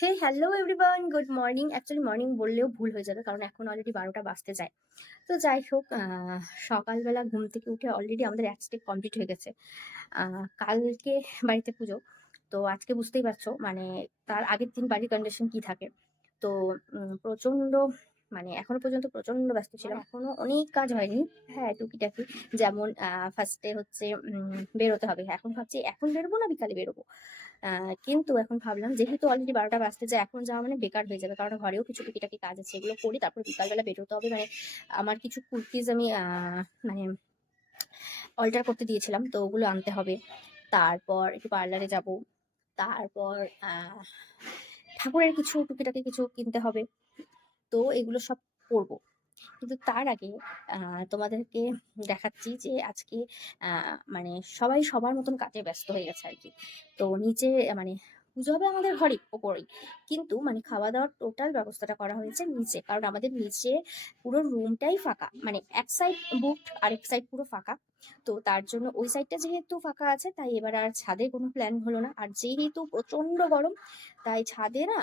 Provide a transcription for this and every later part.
হে hello everyone, good morning. Actually morning বললেও ভুল হয়ে যাবে, কারণ এখন অলরেডি 12টা বাজতে যায়। তো যাই হোক, সকালবেলা ঘুম থেকে উঠে অলরেডি আমাদের এক স্টেপ কমপ্লিট হয়ে গেছে। কালকে বাড়িতে পুজো, তো আজকে বুঝতেই পারছো মানে তার আগের দিন বাড়ির কন্ডিশন কি থাকে। তো প্রচন্ড মানে এখনো পর্যন্ত প্রচন্ড ব্যস্ত ছিলাম, এখনো অনেক কাজ হয়নি। হ্যাঁ, টুকিটাকি, যেমন ফার্স্টে হচ্ছে বেরোতে হবে। এখন ভাবছি এখন বেরোবো না বিকালে বেরোবো। কিন্তু এখন ভাবলাম যেহেতু অলরেডি 12টা বাজতে যায়, এখন যাওয়া মানে বেকার হয়ে যাবে, কারণ ঘরেও কিছু টুকিটাকি কাজ আছে, এগুলো করি তারপর বিকালবেলা বেরোতে হবে। মানে আমার কিছু কুর্তিজ আমি মানে অল্টার করতে দিয়েছিলাম, তো ওগুলো আনতে হবে। তারপর একটু পার্লারে যাব। তারপর ঠাকুরের কিছু টুকিটাকি কিছু কিনতে হবে। তো এগুলো সব করবো। কিন্তু তার আগে তোমাদেরকে দেখাচ্ছি যে আজকে মানে সবাই সবার মতন কাজে ব্যস্ত হয়ে গেছে আর কি। তো নিচে মানে পুজো হবে আমাদের ঘরে ওপরেই, কিন্তু মানে খাওয়া দাওয়ার টোটাল ব্যবস্থাটা করা হয়েছে নিচে, কারণ আমাদের নিচে পুরো রুমটাই ফাঁকা, মানে এক সাইড বুকড আরেক সাইড পুরো ফাঁকা। তো তার জন্য ওই সাইডটা যেহেতু ফাঁকা আছে, তাই এবার আর ছাদে কোনো প্ল্যান হলো না। আর যেহেতু প্রচন্ড গরম, তাই ছাদে না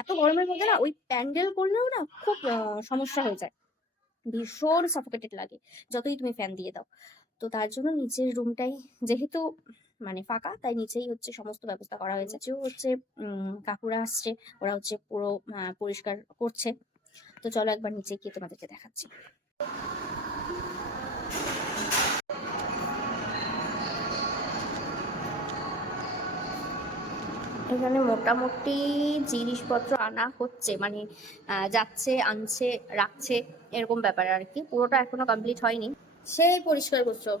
এত গরমের মধ্যে না ওই প্যান্ডেল করলেও না খুব সমস্যা হয়ে যায়, ভীষণ সাফোকেটেড লাগে যতই তুমি ফ্যান দিয়ে দাও। তো তার জন্য নিচের রুমটাই যেহেতু মানে ফাঁকা, তাই নিচেই হচ্ছে সমস্ত ব্যবস্থা করা হয়েছে। যে হচ্ছে কাকুরা আসছে, ওরা হচ্ছে পুরো পরিষ্কার করছে। তো চলো একবার নিচে গিয়ে তোমাদেরকে দেখাচ্ছি। এখানে মোটামুটি জিনিসপত্র আনা হচ্ছে, মানে যাচ্ছে আনছে রাখছে, এরকম ব্যাপার আর কি। পুরোটা এখনো কমপ্লিট হয়নি। সেই পরিষ্কার করছো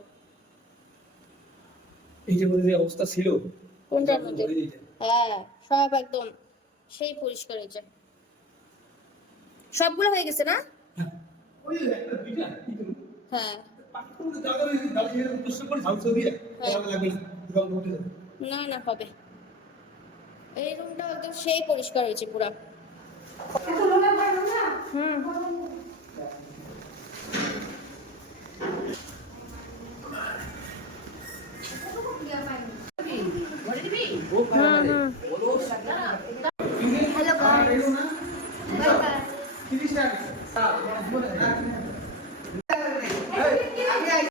এই যে মধ্যে যে অবস্থা ছিল কোনটার মধ্যে? হ্যাঁ, সব একদম সেই পরিষ্কার হয়েছে, সবগুলো হয়ে গেছে না? ওই একটা দুইটা হ্যাঁ পাঠ্যক্রম দাদা দাদা এর উদ্দেশ্য করে ঝাউসা দিয়ে হ্যাঁ, লাগবে রং করতে যাবে। না না হবে। এই রুমটা একদম সেই পরিষ্কার হয়েছে পুরা। হুম হুম হুম